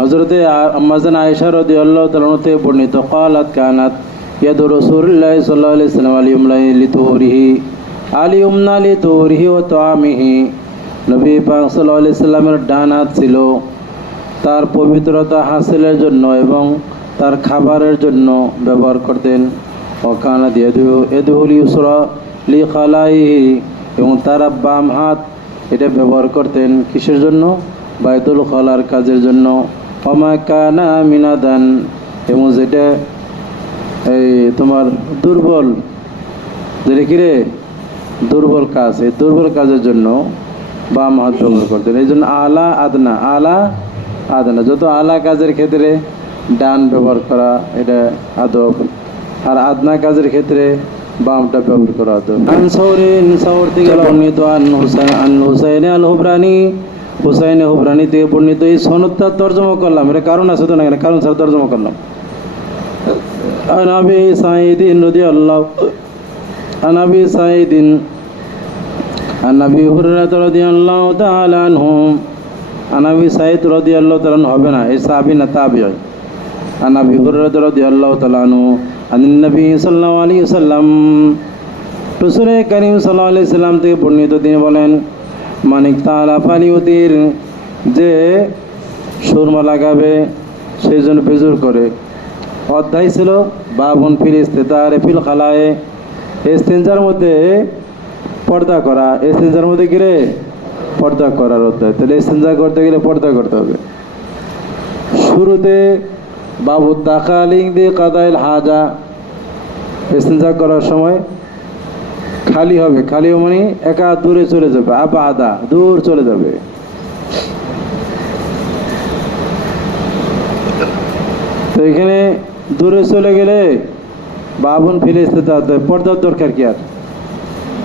হযরতে আম্মাজান আয়েশা রাদিয়াল্লাহু তাআলা থেকে বর্ণিত قالت كانت يد رسول الله صلى الله عليه وسلم اليمنى لطهوره وطعامه। নবী পাক সাল্লাল্লাহু আলাইহি সাল্লামের ডান হাত ছিল তার পবিত্রতা হাসিলের জন্য এবং তার খাবারের জন্য ব্যবহার করতেন। ওয়াকানাত ইয়াদুল ইউসরা লিখালাইহি, এবং তার বাম হাত এটা ব্যবহার করতেন কিসের জন্য? বাইতুল খালার কাজের জন্য। ওমা কানা মিনাদান, এবং যেটা এই তোমার দুর্বল, যেটা কি রে দুর্বল কাজ, এই দুর্বল কাজের জন্য বাম হাত ব্যবহার করতেন। এই জন্য আলা আদনা যত আলা কাজের ক্ষেত্রে ডান ব্যবহার করা এটা আদব, আর আদনা কাজের ক্ষেত্রে বামটা ব্যবহার করা আদব। সাউর থেকে বর্ণিত হুসাইন আল হুবরানি, হুসাইন হুবরানি থেকে বর্ণিত। এই সনদটা তর্জমা করলাম, এটা কারণ আছে তো না, কারণ ছাড়া তর্জমা করলাম। عن أبي سعيد رضي الله عن أبي سعيد عن أبي هريرة رضي الله تعالى عنه عن أبي سعيد رضي الله تعالى عنه হবে না, এই সাহাবী না তাবিঈ। عن أبي هريرة رضي الله تعالى عنه عن النبي صلى الله عليه وسلم, রাসূল করিম সাল্লাল্লাহু আলাইহি সাল্লাম থেকে বর্ণিত, তিনি বলেন মানিক তাআলা ফালিউতির, যে সুরমা লাগাবে সেই জন্য বেজুর করে। অধ্যায় ছিল বাবুন ফিল ইস্তিতার ফিল খালায়ে, ইস্তিনজার মধ্যে পর্দা করা, ইস্তিনজার মধ্যে কি রে পর্দা করার অধ্যায়। তাহলে ইস্তিনজা করতে গেলে পর্দা করতে হবে। শুরুতে বাবু দাখালিং দিয়ে কাদাইল হাজা, ইস্তিনজা করার সময় খালি হবে, খালি মানে একা দূরে চলে যাবে, আবাদা দূর চলে যাবে। তো এখানে দূরে চলে গেলে বাবুন ফিলে ইস্তিতার, পর্দার দরকার কি আর?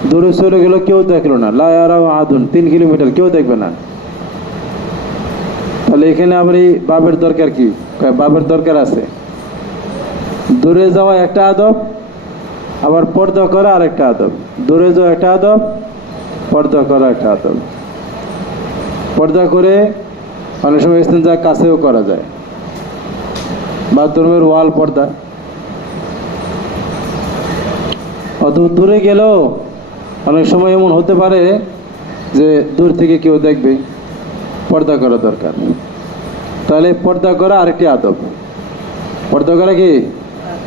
দূরে চলে গেল কেউ দেখলো না, লা ইয়ারাউ আদুন, 3 কিলোমিটার কেউ দেখবে না। তাহলে এখানে আবার এই বাবের দরকার কি? বাবের দরকার আছে। দূরে যাওয়া একটা আদব, আবার পর্দা করা আরেকটা আদব। দূরে যাওয়া একটা আদব, পর্দা করা একটা আদব। পর্দা করে অনেক সময় ইস্তিনজা কাছেও করা যায়, বাথরুমের ওয়াল পর্দা। অত দূরে গেলেও অনেক সময় এমন হতে পারে যে দূর থেকে কেউ দেখবে, পর্দা করা দরকার। তাহলে পর্দা করা আরেকটি আদব, পর্দা করা কি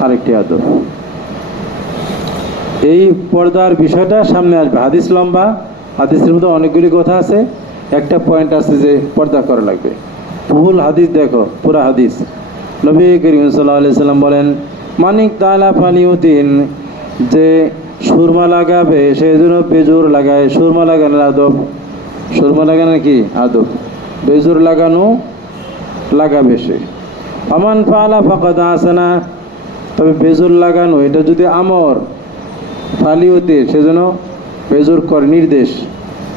আরেকটি আদব। এই পর্দার বিষয়টা সামনে আসবে, হাদিস লম্বা, হাদিসের মধ্যে অনেকগুলি কথা আছে। একটা পয়েন্ট আছে যে পর্দা করা লাগবে। ফুল হাদিস দেখো, পুরা হাদিস। নবী করিম সাল্লাল্লাহু আলাইহি সাল্লাম বলেন মানিক তাআলা ফালিউতিন, যে সুরমা লাগাবে সেই জন্য বেজুর লাগায়। সুরমা লাগানোর আদব, সুরমা লাগানো কি আদব, বেজুর লাগানো লাগাবে সে। আমান ফালা ফাকাদ আসানা, তবে বেজুর লাগানো এটা যদি আমর, ফালিউতি সেজন্য বেজুর করে নির্দেশ।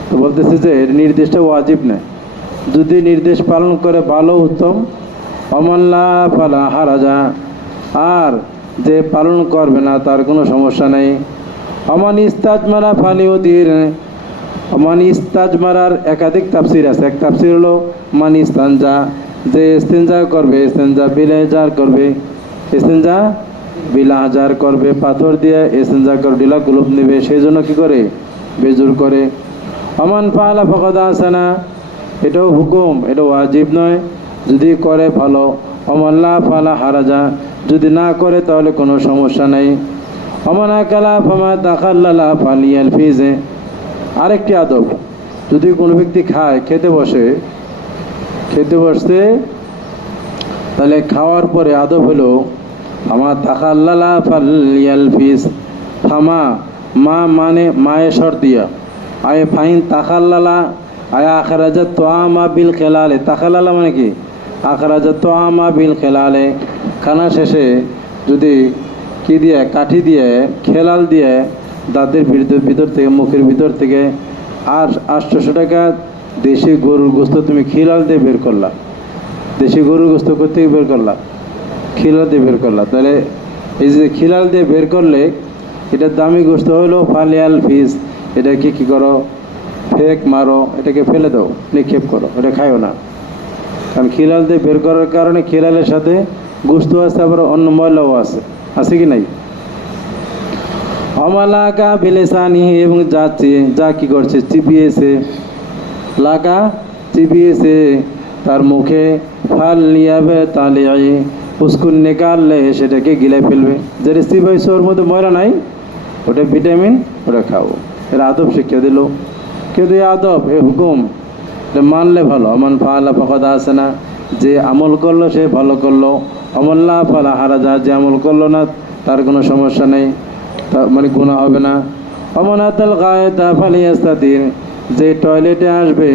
তো বলতেছে যে এর নির্দেশটা ওয়াজিব না, যদি নির্দেশ পালন করে ভালো উত্তম। অমাল্লা ফালা হারাজা, আর যে পালন করবে না তার কোনো সমস্যা নেই। অমান ইস্তাজমারা ফালিউতির, অমান ইস্তাজমারার একাধিক তাফসির আছে। এক তাফসির হলো মান ইস্তানজা, যে ইস্তিনজা করবে, ইস্তিনজা বিলাজার করবে, ইস্তিনজা বিলাজার করবে, পাথর দিয়ে ইস্তিনজা করে ডিলা কুলুপ নেবে, সেই জন্য কী করে বেজুর করে। অমান ফালা ফাকাদ আসানা, এটাও হুকুম, এটা ওয়াজিব নয়, যদি করে ভালো। অমাল্লা ফালা হারাজা, যদি না করে তাহলে কোনো সমস্যা নেই। অমান আকালা ফামা তাখাল্লালা ফালিয়াল ফিজে, আরেকটি আদব, যদি কোনো ব্যক্তি খায়, খেতে বসতে, তাহলে খাওয়ার পরে আদব হলো ফামা তাখাল্লালা ফালিয়াল ফিজ। ফামা মা মানে মায়ে শর্ত দিয়া, আয়ে ফাইন তাখাল্লালা আয়া আখরাজা তোয়ামা বিল খেলালে। তাখাল্লালা মানে কি আখরাজা তোয়ামা বিল খেলালে, খানা শেষে যদি কি দিয়ে কাঠি দিয়ে খেলাল দিয়ে দাঁতের ভিতর থেকে, মুখের ভিতর থেকে আর 800 টাকা দেশি গরুর গোস্ত তুমি খিলাল দিয়ে বের করলা, দেশি গরুর গোস্ত করতে বের করলা, খিলাল দিয়ে বের করলা। তাহলে এই যে খিলাল দিয়ে বের করলে এটার দামি গোস্ত হলো ফালিয়াল ফিস। এটাকে কী করো, ফেক মারো, এটাকে ফেলে দাও, নিক্ষেপ করো, এটা খাইও না। কারণ খিলাল দিয়ে বের করার কারণে খিলালের সাথে গোস্ত আছে, আবার অন্য ময়লাও আছে কি নাই? অমালাকা বিলেসানি, এবং যা কি করছে, চিবিয়েছে, লাকা চিবিয়েছে তার মুখে, ফাল নিয়াবে তালে উস্কুন নিকাললে সেটাকে গিলে ফেলবে। যেটা চিবাইছে ওর মধ্যে ময়লা নাই, ওটা ভিটামিন, ওটা খাও। এরা আদব শিক্ষা দিল, কিন্তু এই আদব, এ হুকুম এটা মানলে ভালো। আমান ফালা ফাকাদ হাসানা, যে আমল করলো সে ভালো করলো। আমল্লা ফালা হারাজা, যে আমল করলো না তার কোনো সমস্যা নেই, মানে গুনাহ হবে না। অমনাতাল গায়েতা ফালিয়াস্তাতির, যে টয়লেটে আসবে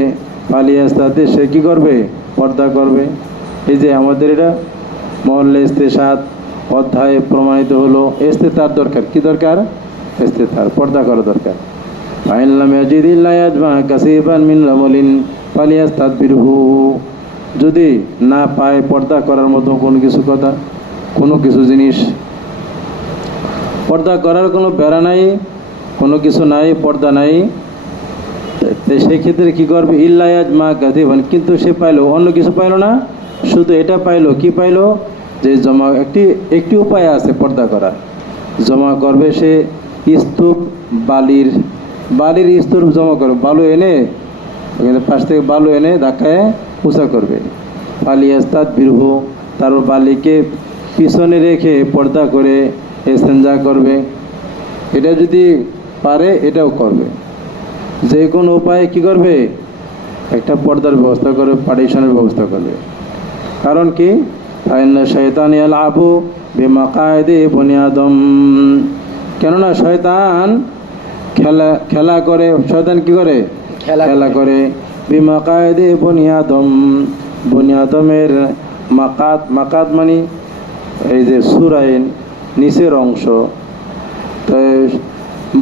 ফালিয়াস্তাতির, সে কি করবে? পর্দা করবে। এই যে আমাদের এটা মহল্লে ইস্তেসাত অধ্যায়ে প্রমাণিত হলো, ইস্তেতার দরকার। কি দরকার? ইস্তেতার, পর্দা করা দরকার। ফাইনলাম ইয়াজিদিল্লাহ ইয়াজমা কাসিবান মিন রামলিন ফালিয়াস্তাদবিরহু, যদি না পায় পর্দা করার মতো কোনো কিছু জিনিস, পর্দা করার কোনো বেড়া নাই, কোনো কিছু নাই, পর্দা নাই, সেই ক্ষেত্রে কি করবে? ইল্লায়াজ মা গাদিবান, কিন্তু সে পাইলো, অন্য কিছু পাইলো না, শুধু এটা পাইলো। কি পাইলো? যে জমা একটি উপায় আছে পর্দা করার। জমা করবে সে স্তূপ, বালির স্তূপ জমা করবে, বালু এনে ওখানে পাশ থেকে বালু এনে ধাক্কায় উঁচা করবে। ফালিয়াস্তাদ বিরহ, তারপর বালিকে পিছনে রেখে পর্দা করে ইস্তেঞ্জা করবে। এটা যদি পারে এটাও করবে। যে কোনো উপায়ে কি করবে? একটা পর্দার ব্যবস্থা করবে, পার্টিশনের ব্যবস্থা করবে। কারণ কি? ফাইন্না শয়তান ইয়ালআবু বিমাকাইদি বনি আদম, কেননা শয়তান খেলা করে। শয়তান কি করে? খেলা করে। বিমাকাইদি বনি আদমের মাকাত মানে এই যে সুরাইন নিচের অংশ, তো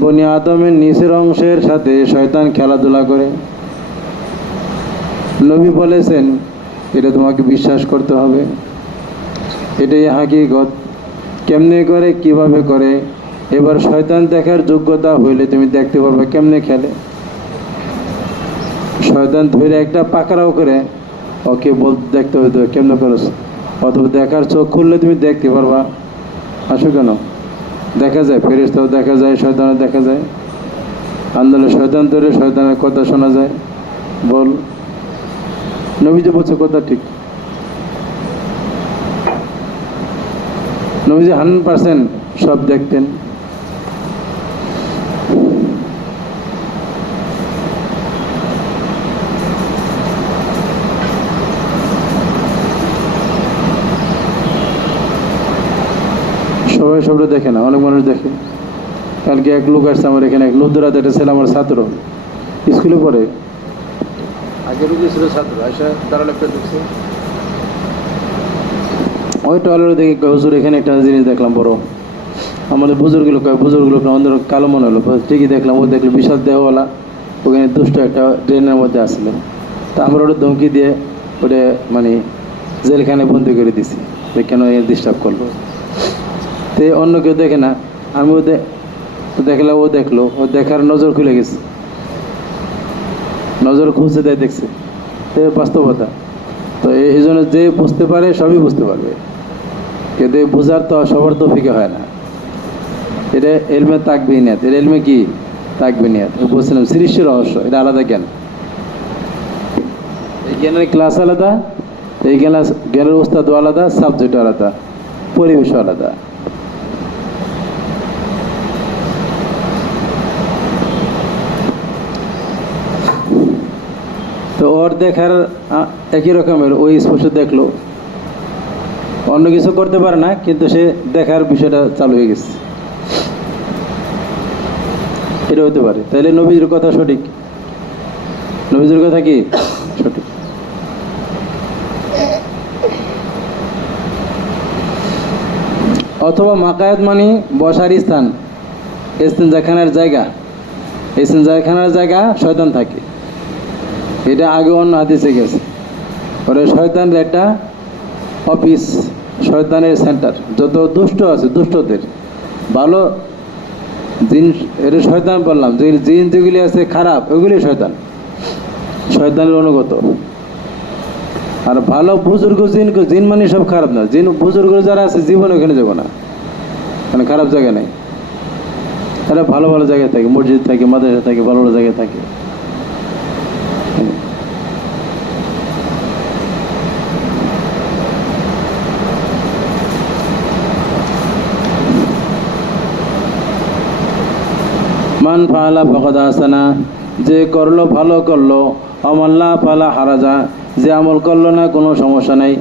বনি আদমের নিচের অংশের সাথে শয়তান খেলাধুলা করে। নবী বলেছেন এটা তোমাকে বিশ্বাস করতে হবে, এটাই হাকিকত। কেমনে করে, কিভাবে করে? এবার শয়তান দেখার যোগ্যতা হইলে তুমি দেখতে পারবে কেমনে খেলে। শয়তান ধরে একটা পাকড়াও করে, ওকে দেখতে হবে তো কেমনে করছ, অথবা দেখার চোখ খুললে তুমি দেখতে পারবা। আসো কেন? দেখা যায়, ফেরেশতাও দেখা যায়, শয়তানও দেখা যায়। আন্দোলন শয়তান ধরে শয়তানের কথা শোনা যায়। বল, নবীজি বলছে কথা ঠিক। নবীজি 100% সব দেখতেন। সবাই সবটা দেখে না, অনেক মানুষ দেখে। কালকে এক লোক আসছে আমার এখানে, এক লুদ্রাত একটা ছেলে, আমার ছাত্র, স্কুলে পড়ে, আগে রুগী ছিল ছাত্র, আয়সা দাঁড়ালে একটা ঢুকছে, ওই টয়লেটে দেখি হুজুর এখানে একটা জিনিস দেখলাম বড়। আমাদের বুজুর্গগুলো আমাদের কালো মনে হলো, ঠিকই দেখলাম। ও দেখলো বিশাল দেহওয়ালা, ওখানে দুষ্ট একটা ড্রেনের মধ্যে আসলো। তা আমরা ওটা ধমকি দিয়ে ওটা মানে জেলখানে বন্দি করে দিছি, কেন ডিস্টার্ব করলো। তো অন্য কেউ দেখে না, আমি দেখলাম, ও দেখলো, ও দেখার নজর খুলে গেছে, নজর খুঁজে দেয়, দেখছে। বাস্তবতা তো এই জন্য যে বুঝতে পারে সবই বুঝতে পারবে, কিন্তু বোঝার তো সবার তৌফিকে হয় না। এটা এলমে তাকবিনিয়াত, এটা এলমে কি তাকবিনিয়াত। বলছিলাম সৃষ্টি রহস্য, এটা আলাদা জ্ঞান। এই জ্ঞানের ক্লাস আলাদা, এই জ্ঞানের উস্তাদ আলাদা, সাবজেক্ট আলাদা, পরিবেশ আলাদা। তো ওর দেখার একই রকমের, ওই স্পষ্ট দেখলো, অন্য কিছু করতে পারে না, কিন্তু সে দেখার বিষয়টা চালু হয়ে গেছে। এটা হতে পারে। তাইলে নবীর কথা সঠিক, নবীর কথা কি সঠিক। অথবা মাকায়াত মানে বসার স্থান, ইস্তেঞ্জাখানার জায়গা। ইস্তেঞ্জাখানার জায়গা শয়তান থাকে, এটা আগে অন্য হাদিসে গেছে। ওরা শয়তানের একটা অফিস, শয়তানের সেন্টার। যত দুষ্ট আছে, দুষ্টদের ভালো জিন, এটা শয়তান বললাম, যে জিন যেগুলি আছে খারাপ, ওগুলি শয়তানের অনুগত। আর ভালো বুজুর্গ জিন, জিন মানে সব খারাপ না, জিন বুজুর্গ যারা আছে জীবন ওখানে যাবো না, মানে খারাপ জায়গা নেই। এরা ভালো ভালো জায়গায় থাকে, মসজিদ থাকে, মাদ্রাসা থাকে, ভালো ভালো জায়গায় থাকে। মান ফাআলা ফাকাদ আহসানা, যে করলো ভালো করলো, আমাল্লা ফালা হারাজা, যে আমল করলো না কোনো সমস্যা নাই,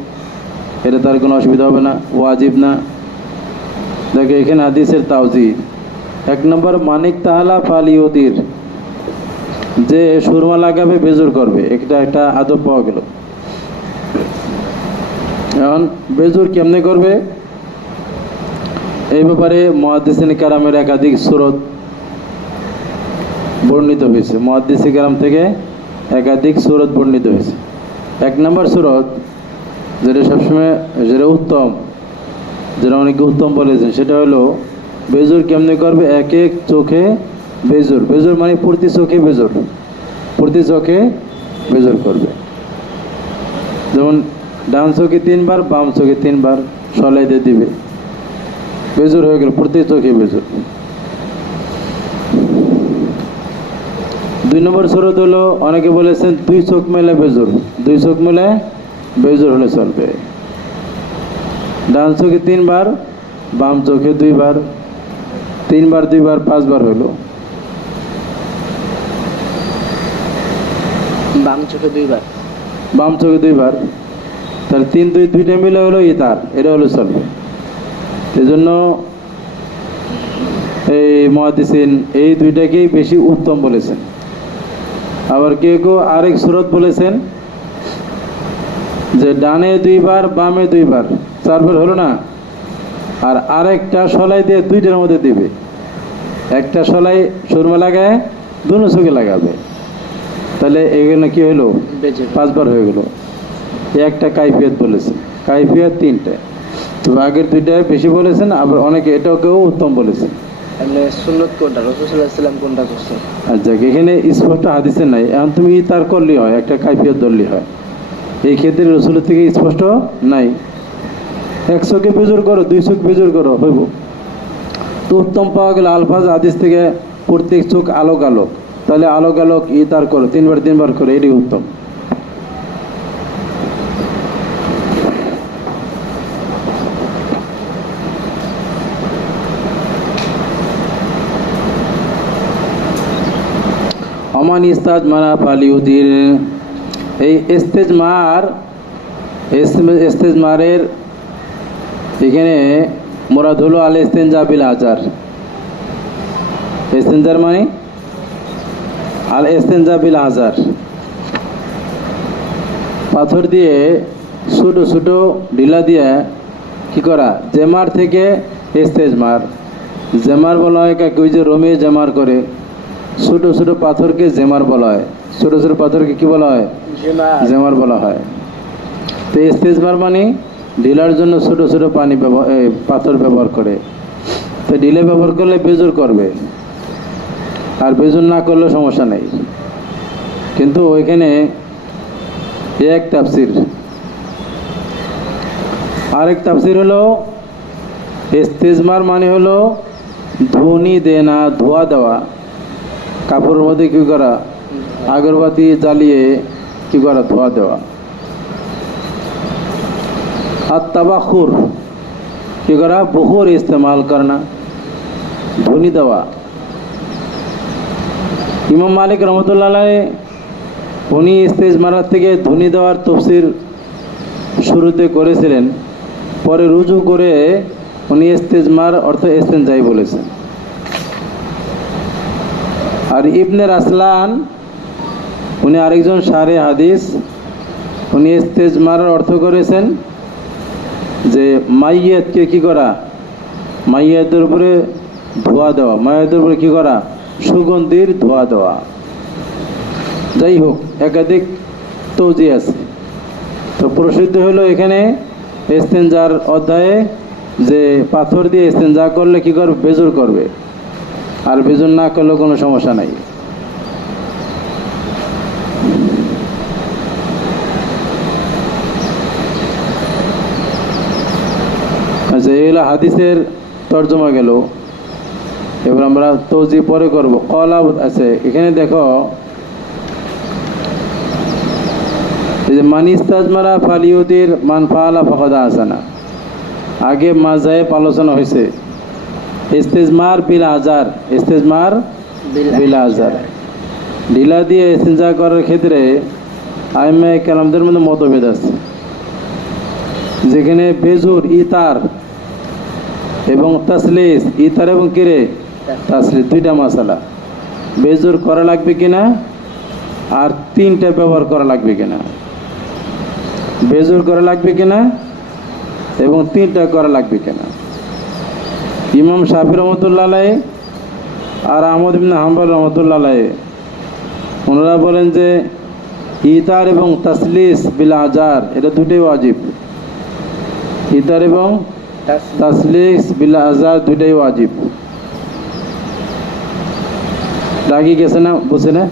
এটা তার কোনো অসুবিধা হবে না, ওয়াজিব না। দেখে এখানে হাদিসের তাওজি 1 নম্বর, মানিক তাহালা ফালিউতির, যে সুরমা লাগাবে বেজুর করবে, এটা একটা আদব পাওয়া গেল। এখন বেজুর কেমনে করবে এই ব্যাপারে মুহাদ্দিসিন কেরামের একাধিক সূরত বর্ণিত হয়েছে, মুহাদ্দিসিন কেরাম থেকে একাধিক সূরত বর্ণিত হয়েছে। 1 নম্বর সূরত যেটা সবসময়, যেটা উত্তম, যেটা অনেকে উত্তম বলেছেন, সেটা হলো বেজুর কেমনে করবে, এক এক চোখে বেজুর, বেজুর মানে প্রতি চোখে বেজুর, প্রতি চোখে বেজুর করবে। যেমন ডান চোখে 3 বার, বাম চোখে 3 বার সলাই দিয়ে দিবে, বেজুর হয়ে গেল, প্রতি চোখে বেজুর। 2 নম্বর সূরত হলো, অনেকে বলেছেন 2 চোখ মেলে বেজুর, 2 চোখ মেলে বেজুর হলে চলবে। ডান চোখে 3 বার, বাম চোখে 2 বার, 3 বার 2 বার 5 বার হলো। বাম চোখে 2 বার, বাম চোখে 2 বার, তাহলে 3 2 দুইটা মিলে হলো ইতার, এটা হলো চলবে। এই জন্য এই মুহাদ্দিসিন এই দুইটাকেই বেশি উত্তম বলেছেন। আবার কেউ কেউ আরেক সূরত বলেছেন যে ডানে 2 বার, বামে 2 বার, 4 বার হলো না, আর আরেকটা সলাই দিয়ে 2টার মধ্যে দিবে, একটা সলাই সুরমা লাগায় দুনো চোখে লাগাবে, তাহলে এখানে কি হলো, 5 বার হয়ে গেল। একটা কাইফিয়ত বলেছেন, কাইফিয়ত 3টে, তো আগের 2টায় বেশি বলেছেন, আবার অনেকে এটাও কেউ উত্তম বলেছেন। এমনি সুন্নত কোনটা, রাসূল সাল্লাল্লাহু আলাইহি ওয়াসাল্লাম কোনটা করছেন? আচ্ছা, এখানে স্পষ্ট হাদিসে নাই, এখন তুমি তার করলেই হয়, একটা কাইফিয়ত ধরলেই হয়, এই ক্ষেত্রে রাসূলের থেকে স্পষ্ট নাই। 1 চোখে বেজুর করো, 2 চোখ বেজুর করো, হইব। তো উত্তম পাওয়া গেল আলফাজ হাদিস থেকে, প্রত্যেক চোখ আলোক আলোক, তাহলে আলোক আলোক তার করো, 3 বার 3 বার করে, এটাই উত্তম। অমান ইস্তাজমারা ফালিউদির, এই ইস্তেজমারের এখানে মুরাদ হলো আল ইস্তেনজা বিল হাজার। ইস্তেনজার মানে আল ইস্তেনজা বিল হাজার, পাথর দিয়ে ছোটো ছোটো ঢিলা দিয়ে কি করা, জেমার থেকে ইস্তেজমার। জেমার বলা হয় কাকে, ওই যে রোমে জেমার করে, ছোটো ছোটো পাথরকে জেমার বলা হয়, ছোটো ছোটো পাথরকে কি বলা হয়, জেমার বলা হয়। তো ইস্তেজমার মানে ঢিলার জন্য ছোটো ছোটো পাথর ব্যবহার করে। তো ঢিলে ব্যবহার করলে বেজুর করবে, আর বেজুর না করলে সমস্যা নেই। কিন্তু ওইখানে এক তাফসির, আরেক তাফসির হলো ইস্তেজমার মানে হলো ধুনি দেনা, ধোয়া দেওয়া, কাপড়ের মধ্যে কি করা, আগরবাতি জ্বালিয়ে কি করা, ধোয়া দেওয়া। আর তাবাখুর কি করা, বুখুর ইস্তেমাল করনা, ধুনি দেওয়া। ইমাম মালিক রহমতুল্লাহ আলাইহি উনি ইস্তেজমার থেকে ধুনি দেওয়ার তফসির শুরুতে করেছিলেন, পরে রুজু করে উনি ইস্তেজমার অর্থ ইস্তেনজাই বলেছেন। আর ইবনে রাসলান উনি আরেকজন শারে হাদিস, উনি ইস্তেজমার অর্থ করেছেন যে মাইয়াতকে কি করা, মাইয়াতের উপরে ধোয়া দেওয়া, মাইয়াতের উপরে কি করা, সুগন্ধির ধোয়া দেওয়া। যাই হোক, একাধিক তৌজি আছে। তো প্রসিদ্ধ হলো এখানে ইস্তেনজার অধ্যায়ে যে পাথর দিয়ে ইস্তেনজা করলে কি করবে, বেজুর করবে, আর বেজুর না করলেও কোনো সমস্যা নাই। এই হলো হাদিসের তর্জমা গেল। এবার আমরা তৌজি পরে করব। কলা আছে এখানে দেখো, এই যে মান ইস্তাজমারা ফালিউদির মান ফাআলা ফাকাদ আহসানা, আগে মাযহাব আলোচনা হয়েছে। ইস্তেজমার বিল আজার, ইস্তেজমার বিল আজার, ঢিলা দিয়ে ইস্তেঞ্জা করার ক্ষেত্রে আইমা কেরামদের মধ্যে মতভেদ আছে। যেখানে বেজুর ইতার এবং তাসলিস, ইতার এবং কিরে তাসলিস দুইটা মাসালা, বেজুর করা লাগবে কিনা আর তিনটা ব্যবহার করা লাগবে কিনা, বেজুর করা লাগবে কিনা এবং তিনটা করা লাগবে কিনা। ইমাম শাফি রহমতুল্লাহ আলাইহি আর আহমদ ইবনে হাম্বল রহমতুল্লাহ আলাইহি ওনারা বলেন যে ইতার এবং তাসলিস বিল আজার এটা দুটোই ওয়াজিব। ইতার এবং তাসলিস বিল আজার দুটোই ওয়াজিব। রাগি গেছে না, বুঝে না?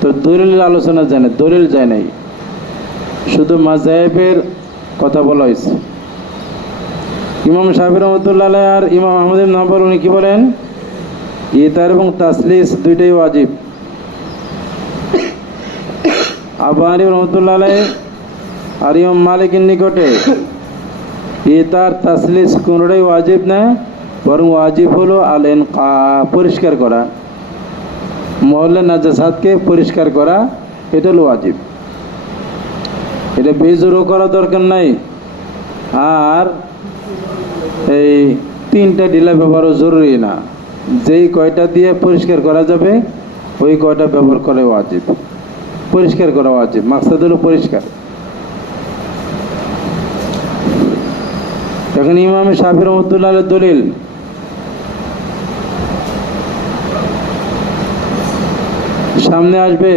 তো দলিল আলোচনা জানে, দলিল যায় নাই, শুধু মাযহাবের কথা বলা হয়েছে। ইমাম শাফি রহমতুল্লাহ আলাইহি আর ইমাম আহমদ ইবনে হাম্বল উনি কি বলেন? ইতার এবং তাসলিস দুইটাই ওয়াজিব। আবু হানিফা রহমতুল্লাহ আলাইহি আর ইমাম মালিকের নিকটে ইতার তাসলিস কোনটাই ওয়াজিব না, বরং ওয়াজিব হলো আল ইনকা, পরিষ্কার করা, মহল্লা নাজাসাতকে পরিষ্কার করা, এটা হলো ওয়াজিব। এটা বেজুরও করা দরকার নাই, আর এই তিনটা ঢিলা ব্যবহারও জরুরি না। যেই কয়টা দিয়ে পরিষ্কার করা যাবে ওই কয়টা ব্যবহার করে ওয়াজিব, পরিষ্কার করা ওয়াজিব, মাকসাদ হলো পরিষ্কার। এখন ইমাম শাফি রহমতুল্লাহ আলাইহির দলিল, সামনে আসবে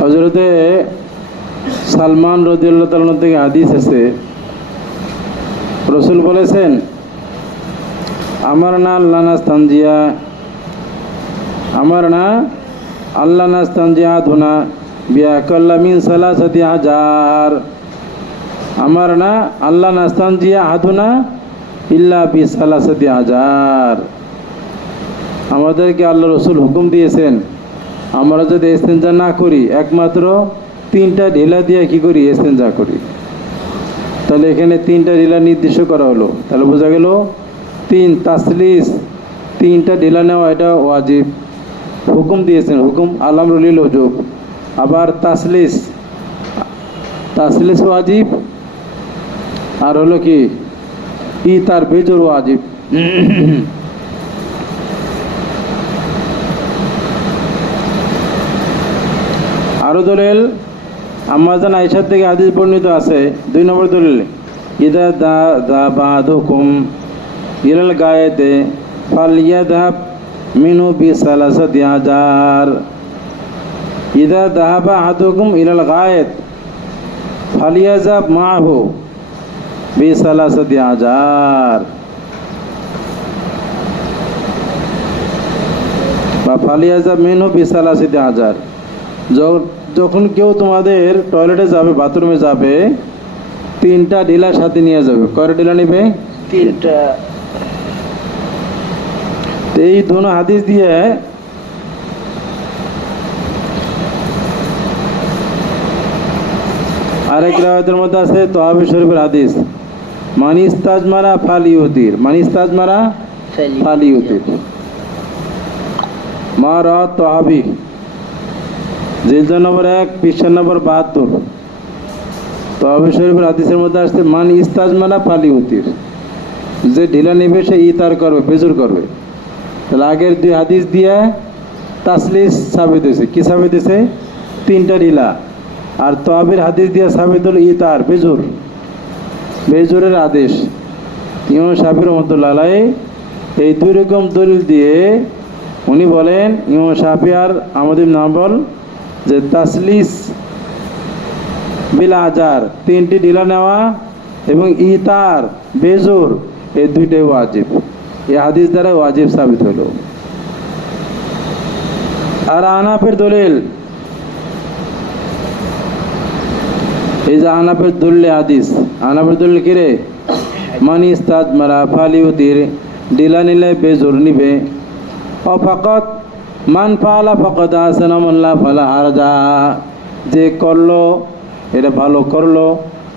হযরতে সালমান রাদিয়াল্লাহু তাআলা থেকে হাদিস আছে, রাসূল বলেছেন আমারনা আল্লাহ নাস্তানজিয়া, আমারনা আল্লাহ নাস্তানজিয়া ধুনা বিআকাল্লা মিন সালাসাতি হাজার, আমারনা আল্লাহ নাস্তানজিয়া হাদুনা ইল্লা বি সালাসাতি হাজার। আমাদেরকে আল্লাহ রাসূল হুকুম দিয়েছেন আমরা যদি ইস্তেঞ্জা না করি একমাত্র তিনটা ঢিলা দিয়ে কি করি? ইস্তেঞ্জা করি। তাহলে এখানে তিনটা ঢিলা নির্দিষ্ট করা হলো, তাহলে বোঝা গেল তিন তাসলিস, তিনটা ঢিলা নেওয়া এটা ওয়াজিব, হুকুম দিয়েছেন, হুকুম আল-আমরু লিল উজুব। আবার তাসলিস, তাসলিস ওয়াজিব, আর হলো কি ইতার বেজুর ওয়াজিব। আরো দলিল আম্মাজান আয়েশা থেকে হাদিস বর্ণিত আছে, 2 নম্বর দলিল ইদা দাবাদুকুম ইলাল গায়েতে ফালইয়াযহাব মিনহু বিসালাসাতি হাজার, ইদা দাহাবা আহাদুকুম ইলাল গায়েত ফালইয়াযহাব মাআহু বিসালাসাতি হাজার, বা ফালইয়াযহাব মিনহু বিসালাসাতি হাজার। যখন কেউ তোমাদের টয়লেটে যাবে, বাথরুমে যাবে, তিনটা ঢিলা সাথে নিয়ে যাবে। কয়টা ঢিলা নেবে? তিনটা। এই দুটো হাদিস দিয়ে আরেক রাওয়ায়াতের মধ্যে আছে তহাবি শরীফের হাদিস, মান ইস্তাজমারা ফালিউতির, মান ইস্তাজমারা ফালিউতির, মা রাওয়াত তহাবি জিলদ নম্বর 1 পৃষ্ঠা নম্বর 72। তহাবি শরীফের হাদিসের মধ্যে আসছে মান ইস্তাজমারা ফালিউতির, যে ঢিলা নেবে সে ইতার করবে, বেজুর করবে। তাহলে আগের 2 হাদিস দিয়ে তাসলিস সাবিত হয়েছে, কি সাবিত হয়েছে? তিনটা ঢিলা। আর তহাবির হাদিস দিয়ে সাবিত হল ইতার, বেজুর, বেজুরের আদেশ। ইমাম শাফি রহমতুল্লাহ আলাইহি এই 2 রকম দলিল দিয়ে উনি বলেন, ইমাম শাফি আর আহমদ ইবনে হাম্বল, যে তাসলিস বিল আজার, তিনটি ঢিলা নেওয়া, এবং ইতার বেজুর, এই দুইটাই ওয়াজিব। এই হাদিস দ্বারা ওয়াজিব সাবিত হলো। আর আহনাফের দলিল, এই যে আহনাফের দলিল হাদিস, আহনাফের দলিল কি রে? মানি ইস্তাদ মারা ফালিউতির, ডিলা নিলে বেজোর নিবে। ও ফাকাত মান ফালা ফাকাত আহসানা মান লা ফালা হারজা, যে করলো এটা ভালো করলো,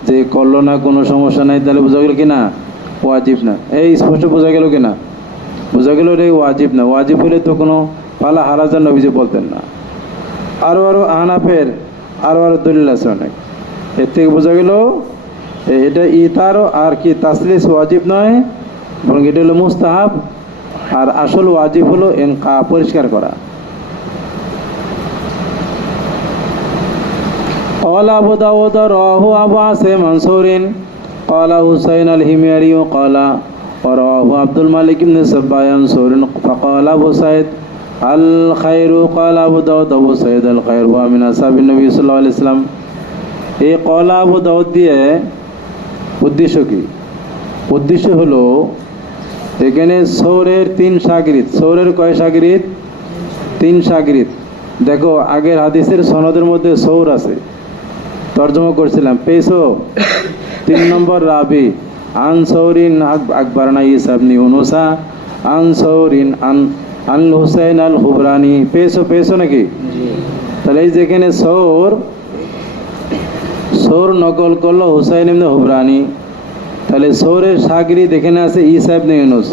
যে করলো না কোনো সমস্যা নাই। তাহলে বোঝা গেল কিনা ওয়াজিব না? এই স্পষ্ট বোঝা গেল কিনা? বোঝা গেল রে ওয়াজিব না। ওয়াজিব হলে তো কোনো ফালা হারাজা নবীজি বলতেন না। আরো আহনাফের আরো দলিল আছে অনেক। এর থেকে বোঝা গেল এটা ইতারও আর কি তাসলিস ওয়াজিব নয়, বরং এটা হলো মুস্তাহাব। আর আসল ওয়াজিব হলো ইনকা, পরিষ্কার করা। قال أبو داود رواه أبو عاصم عن ثور قال حسين الحميري قال ورواه عبد الملك بن سباء عن ثور فقال أبو سعيد الخير قال أبو داود أبو سعيد الخير ومن أصحاب النبي صلى الله عليه وسلم। এই কলা আবু দাউদ দিয়ে উদ্দেশ্য কি? উদ্দেশ্য হলো এখানে সৌরের 3 শাগিরিদ। সৌরের কয় শাগিরিদ? 3 শাগিরিদ। দেখো আগের হাদিসের সনদের মধ্যে সৌর আছে, তর্জমা করছিলাম, পেয়েছো? 3 নম্বর রাবি আন সৌরিন আকবরনা ইসা ইবনে ইউনুসা আন সৌরিন আন হুসাইন আল হুবরানি। পেয়েছো নাকি? তাহলে এই যেখানে সৌর নকল করলো হুসাইন ইবনে হুবরানি। তাহলে সৌরের শাগিরিদ এখানে আছে ইসা ইবনে ইউনুস।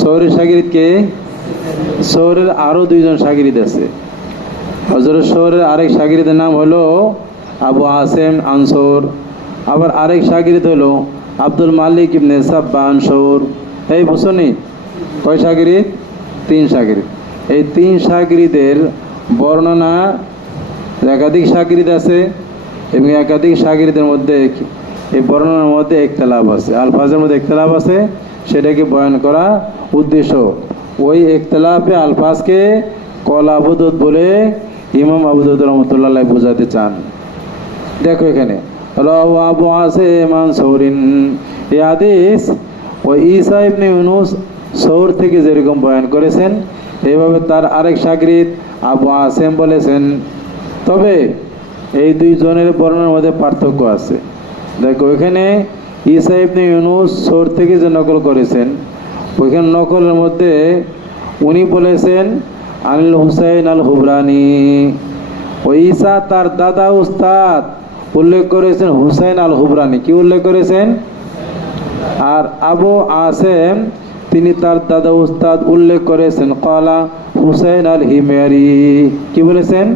সৌরের শাগিরিদ কে? সৌরের আরো 2 জন শাগিরিদ আছে। হযরত সৌরের আরেক শাগিরিদের নাম হলো আবু আসেম আনসৌর। আবার আরেক শাগিরিদ হলো আব্দুল মালিক ইবনে সাব্বা আনসৌর। এই বুঝছনি কয় শাগিরিদ? 3 শাগিরিদ। এই 3 শাগিরিদের বর্ণনা, একাধিক শাগিরিদ আছে এবং একাধিক শাগিরিদের মধ্যে এই বর্ণনার মধ্যে ইখতিলাফ আছে, আলফাজের মধ্যে ইখতিলাফ আছে, সেটাকে বয়ান করা উদ্দেশ্য। ওই ইখতিলাফে আলফাজকে কলা আবু দাউদ বলে ইমাম আবু দাউদ রাহমাতুল্লাহ আলাইহি বোঝাতে চান। দেখো এখানে রাওয়া আবু আসিম আন সৌরিন, এই হাদিস ওই ঈসা ইবনে ইউনুস সৌর থেকে যেরকম বয়ান করেছেন এইভাবে তার আরেক শাগিরিদ আবু আসিম বলেছেন। তবে এই 2 জনের বর্ণনার মধ্যে পার্থক্য আছে। দেখো এখানে ঈসা ইবনে ইউনুস সৌর থেকে যে নকল করেছেন, ওইখানে নকলের মধ্যে উনি বলেছেন আনিল হুসাইন আল হুবরানি। ওই ঈসা তার দাদা উস্তাদ উল্লেখ করেছেন হুসাইন আল হুবরানি। কি উল্লেখ করেছেন? আর আবু আসেম তিনি তার দাদা উস্তাদ উল্লেখ করেছেন কলা হুসাইন আল হিমিয়ারি। কি বলেছেন?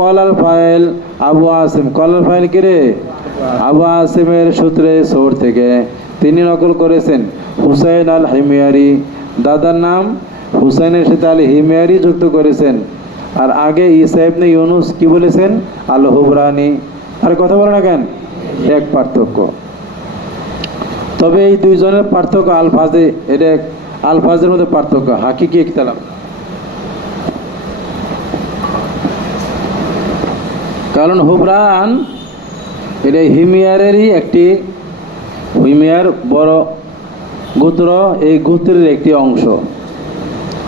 কলাল ফাইল আবু আসিম। কলাল ফাইল কি রে? আবু আসিমের সূত্রে সৌর থেকে তিনি নকল করেছেন হুসাইন আল হিমিয়ারি। দাদার নাম হুসাইনের সাথে আল হিমিয়ারি যুক্ত করেছেন। আর আগে ঈসা ইবনে ইউনুস কি বলেছেন? আল হুবরানি। আর কথা বলে না কেন? এক পার্থক্য। তবে এই 2 জনের পার্থক্য আলফাজে, এটা আলফাজের মধ্যে পার্থক্য, হাকিকি ইখতিলাফ। কারণ হুবরান এটা হিমিয়ারেরই একটি, হিমিয়ার বড় গোত্র, এই গোত্রের একটি অংশ।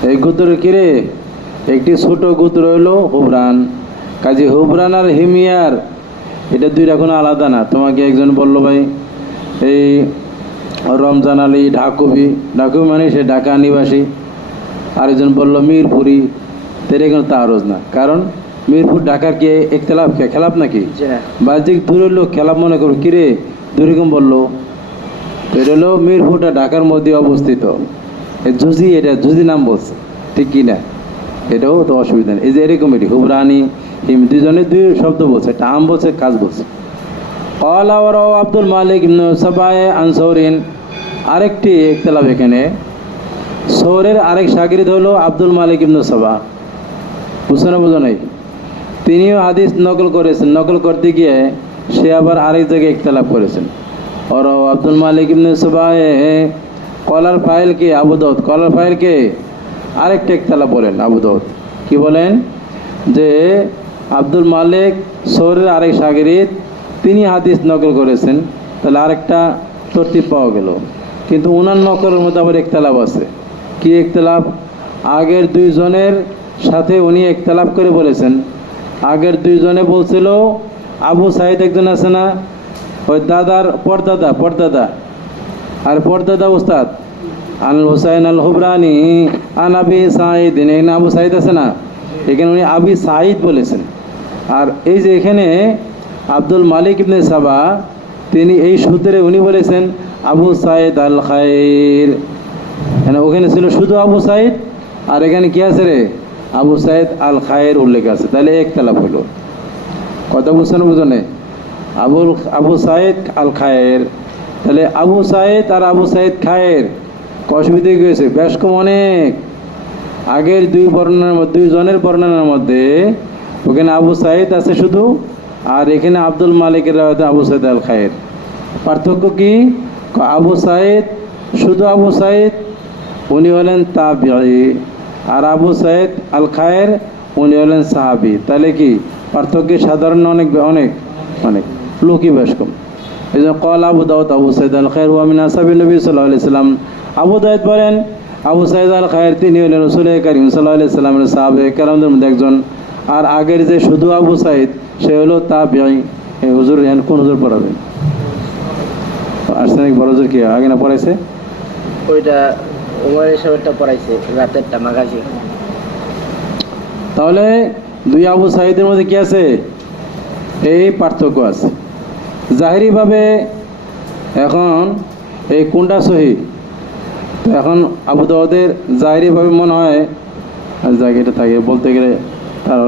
এই গোত্রের কিরে একটি ছোট গোত্র হলো হুবরান। কাজে হুবরান আর হিমিয়ার এটা 2টা কোনো আলাদা না। তোমাকে একজন বললো ভাই এই রমজান আলী ঢাকুবি, ঢাকুবি মানে সে ঢাকা নিবাসী। আরেকজন বললো মিরপুরি, তেরে কোনো তারজ না। কারণ মিরপুর ঢাকার কি ইখতিলাফ খেলাফ নাকি? বাহ্যিক দূরের লোক খেলাফ মনে করো, কিরে দুরকম বললো। এটা হলো মিরপুরটা ঢাকার মধ্যে অবস্থিত। জুজি, এটা জুজি নাম বলছে, ঠিক কি না? এটাও তো অসুবিধা নেই। এই যে এরকম এটি হুবরানি হিম 2 জনে 2 শব্দ বলছে, একটা আম বলছে, কাজ বলছে। ক্বালা ওয়া রাওয়া আব্দুল মালিক ইবনে সাবায় আন সৌরিন। আরেকটি ইখতিলাফ এখানে, সৌরের আরেক শাগিরিদ হলো আব্দুল মালিক ইবনে সাবা। বুঝছো না? বুঝো নাই? তিনিও হাদিস নকল করেছেন। নকল করতে গিয়ে সে আবার আরেক জায়গায় ইখতিলাফ করেছেন। আর আব্দুল মালিক ইবনে সাবায় কলার ফাইল কে? আবু দাউদ। কলার ফাইল কে? আরেকটা ইখতিলাফ বলেন আবু দাউদ। কি বলেন? যে আব্দুল মালিক সৌরের আরেক শাগিরিদ, তিনি হাদিস নকল করেছেন। তাহলে আরেকটা তরতিব পাওয়া গেল। কিন্তু ওনার নকলের মধ্যে আবার ইখতিলাফ আছে। কি ইখতিলাফ? আগের 2 জনের সাথে উনি একতলাপ করে বলেছেন। আগের দুইজনে বলছিল আবু সাইদ একজন আছে না, ওই দাদার পরদাদা আর পরদাদা উস্তাদ আল হুসাইন আল হুবরানি আন আবি সাইদ, এখানে আবু সাইদ আছে না, এখানে উনি আবি সাইদ বলেছেন। আর এই যে এখানে আব্দুল মালিক ইবনে সাবা, তিনি এই সূত্রে উনি বলেছেন আবু সাইদ আল খায়ের, মানে ওখানে ছিল শুধু আবু সাইদ, আর এখানে কি আছে রে, আবু সাইদ আল খায়ের উল্লেখ আছে। তাহলে একতলাপ হলো। কথা বুঝছেন বুঝনে? আবু সাইদ আল খায়ের, তাহলে আবু সাইদ আর আবু সাইদ খায়ের অসুবিধা গিয়েছে বেশ কম অনেক। আগের দুইজনের বর্ণনার মধ্যে ওখানে আবু সাইদ আছে শুধু, আর এখানে আব্দুল মালিকের রাওয়াতে আবু সাইদ আল খায়ের। পার্থক্য কি? আবু সাইদ শুধু আবু সাইদ, উনি হলেন তাবিঈ, আর আবু সাইদ আল খায়ের উনি হলেন সাহাবী। তাহলে কি পার্থক্য? সাধারণ অনেক অনেক অনেক, লোকই বেশ কম। এই জন্য কল আবু দাউদ আবু সাইদ আল খায়ের ওয়া মিন আসহাবিন নবী সাল্লাল্লাহু আলাইহি সাল্লাম। আবু দাউদ বলেন আবু সাইদ আল খায়ের তিনি হলেন রাসূল কারীম সাল্লাল্লাহু আলাইহি সাল্লামের সাহাবে কেরামদের মধ্যে একজন। আর আগের যে শুধু আবু সাইদ সে হলো তাবিঈ। এই হুজুর কোন হুজুর পড়াবেন? আর্সেনিক বড় হুজুর কি আগে না পড়াইছে? ওইটা উমরের সাহেবটা পড়াইছে, রাতেরটা মাগাজি। তাহলে দুই আবু সাইদের মধ্যে কি আছে? এই পার্থক্য আছে জাহিরি ভাবে। এখন এই কোনটা সহি? তো এখন আবু দাউদের জাহিরি ভাবে মনে হয়, জায়গাটা থাকে বলতে গেলে তার